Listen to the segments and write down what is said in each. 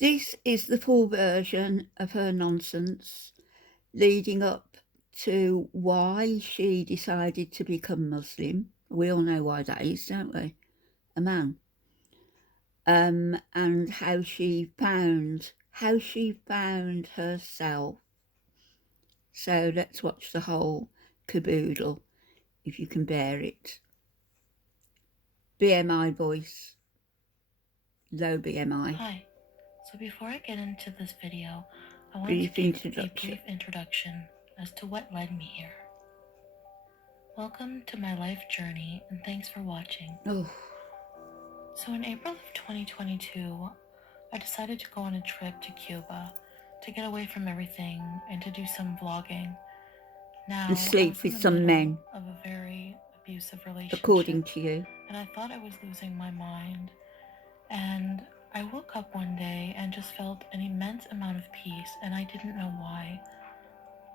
This is the full version of her nonsense leading up to why she decided to become Muslim. We all know why that is, don't we? A man. And how she found herself. So let's watch the whole caboodle, if you can bear it. BMI voice, low BMI. Hi. So before I get into this video, I want Brief to give a introduction. brief introduction as to what led me here. Welcome to my life journey and thanks for watching. Oh, So in April of 2022, I decided to go on a trip to Cuba to get away from everything and to do some vlogging. Now, and I sleep was in with the some middle men, of a very abusive relationship, according to you. and I thought I was losing my mind. And I woke up one day and just felt an immense amount of peace, and I didn't know why.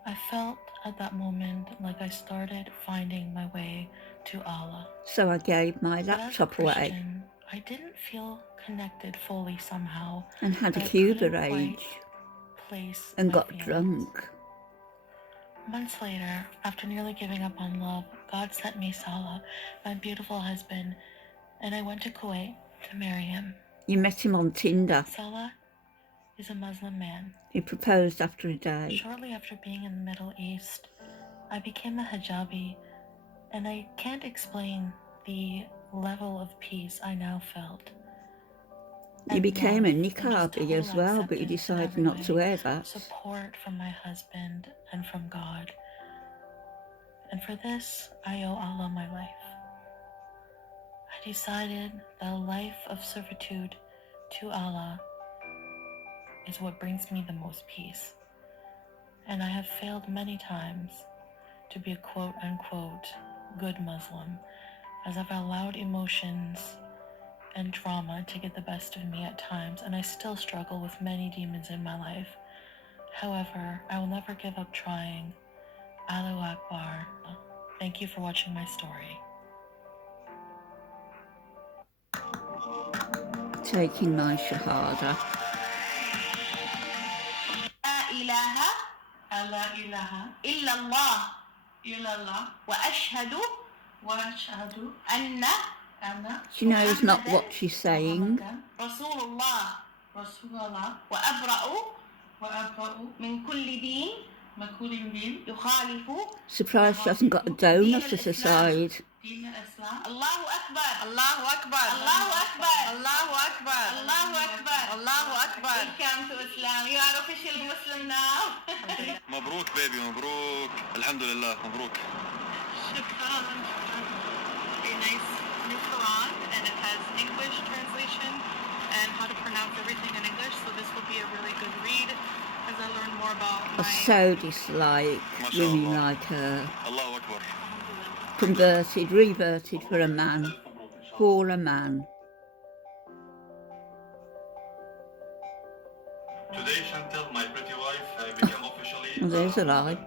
I felt at that moment like I started finding my way to Allah. So I gave my But as a laptop away Christian, I didn't feel connected fully somehow. and had a but I Cuba couldn't quite rage place and my got feelings. drunk. Months later, after nearly giving up on love, God sent me Salah, my beautiful husband, and I went to Kuwait to marry him. You met him on Tinder. Salah is a Muslim man. He proposed after a day. Shortly after being in the Middle East, I became a hijabi, and I can't explain the level of peace I now felt. You became a love and just niqabi as total well, but you acceptance in decided every not to way, wear that. support from my husband and from God. And for this, I owe Allah my life. I decided that a life of servitude to Allah is what brings me the most peace. And I have failed many times to be a quote-unquote good Muslim, as I've allowed emotions and drama to get the best of me at times, and I still struggle with many demons in my life. However, I will never give up trying. Allahu Akbar. Thank you for watching my story. Taking my shahada. لا إله إلا الله إلا الله وأشهد أن She knows not what she's saying. رسول الله رسول الله وأبرأ من كل دين يخالف Surprised she hasn't got a donut at her side. دين الإسلام. الله أكبر الله أكبر الله أكبر الله أكبر الله أكبر الله أكبر. Welcome to Islam. You are official Muslim now. مبروك بيبي مبروك الحمد لله مبروك. شكرا. Very nice new Quran, and it has English translation and how to pronounce everything in English, so this will be a really good read as I learn more about I my so dislike ما شاء women الله. like her. الله أكبر. Converted, reverted for a man. For a man. Today Chantal, my pretty wife, became officially Well, there's a lie.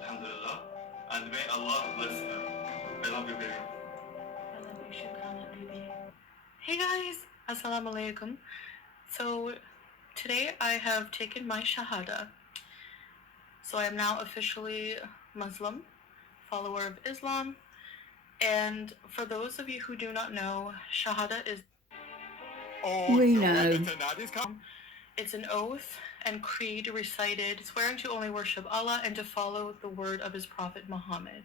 Alhamdulillah, and may Allah bless her. I love you, baby. Hey guys, Assalamu alaikum. So today I have taken my Shahada. So I am now officially Muslim, follower of Islam. And for those of you who do not know, Shahada is We know. it's an oath and creed recited swearing to only worship Allah and to follow the word of his prophet Muhammad.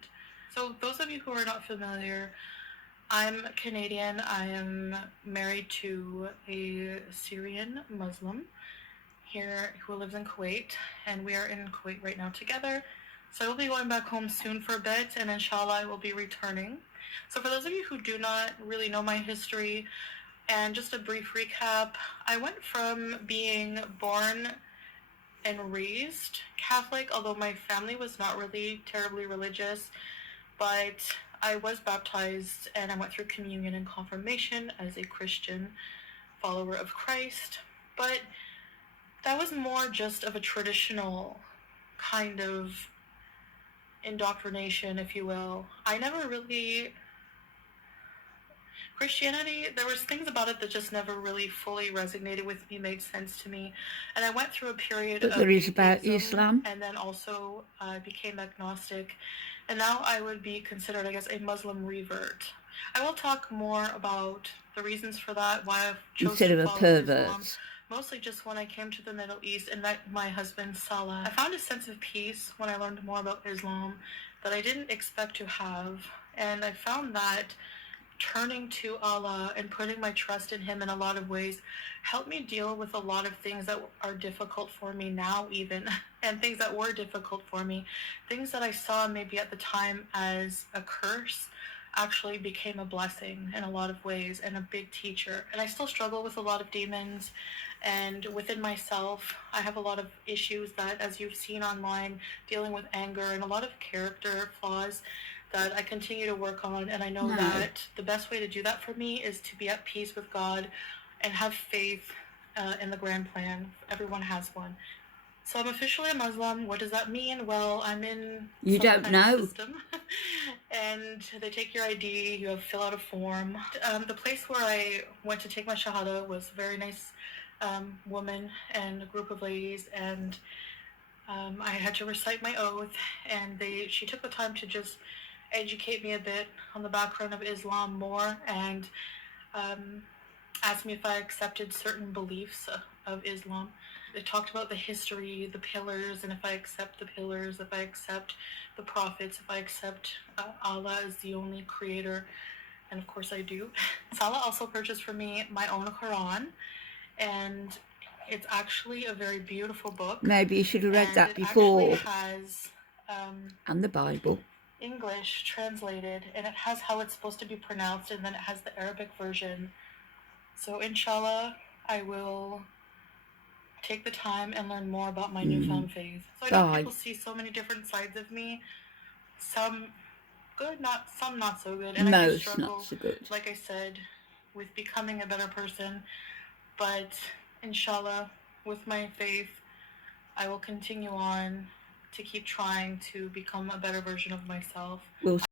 So those of you who are not familiar, I'm Canadian. I am married to a Syrian Muslim here who lives in Kuwait, and we are in Kuwait right now together. So I will be going back home soon for a bit, and inshallah I will be returning. So for those of you who do not really know my history, and just a brief recap, I went from being born and raised Catholic, although my family was not really terribly religious, but I was baptized and I went through communion and confirmation as a Christian follower of Christ. But that was more just of a traditional kind of indoctrination, if you will. I never really Christianity, there was things about it that just never really fully resonated with me, made sense to me. And I went through a period But of there is about atheism, Islam. and then also became agnostic. And now I would be considered, I guess, a Muslim revert. I will talk more about the reasons for that, why I've chosen Instead to of a follow Islam. pervert. Mostly just when I came to the Middle East and met my husband Salah. I found a sense of peace when I learned more about Islam that I didn't expect to have. And I found that turning to Allah and putting my trust in Him in a lot of ways helped me deal with a lot of things that are difficult for me now even, and things that were difficult for me. Things that I saw maybe at the time as a curse actually became a blessing in a lot of ways and a big teacher. And I still struggle with a lot of demons, and within myself I have a lot of issues that, as you've seen online, dealing with anger and a lot of character flaws that I continue to work on. And I know that the best way to do that for me is to be at peace with God and have faith in the grand plan. Everyone has one. So I'm officially a Muslim. What does that mean? Well, I'm in You some don't kind of know. system. And they take your ID, you have to fill out a form. The place where I went to take my Shahada was a very nice woman and a group of ladies, and I had to recite my oath, and she took the time to just educate me a bit on the background of Islam more, and asked me if I accepted certain beliefs of Islam. They talked about the history, the pillars, and if I accept the pillars, if I accept the prophets, if I accept Allah as the only creator, and of course I do. Salah also purchased for me my own Quran, and it's actually a very beautiful book. Maybe you should have read and that it before. actually has And the Bible. English translated, and it has how it's supposed to be pronounced, and then it has the Arabic version. So inshallah, I will take the time and learn more about my newfound faith. So I know people see so many different sides of me, some good, some not so good, and I do Most struggle, not so good. like I said, with becoming a better person. But inshallah, with my faith, I will continue on to keep trying to become a better version of myself. We'll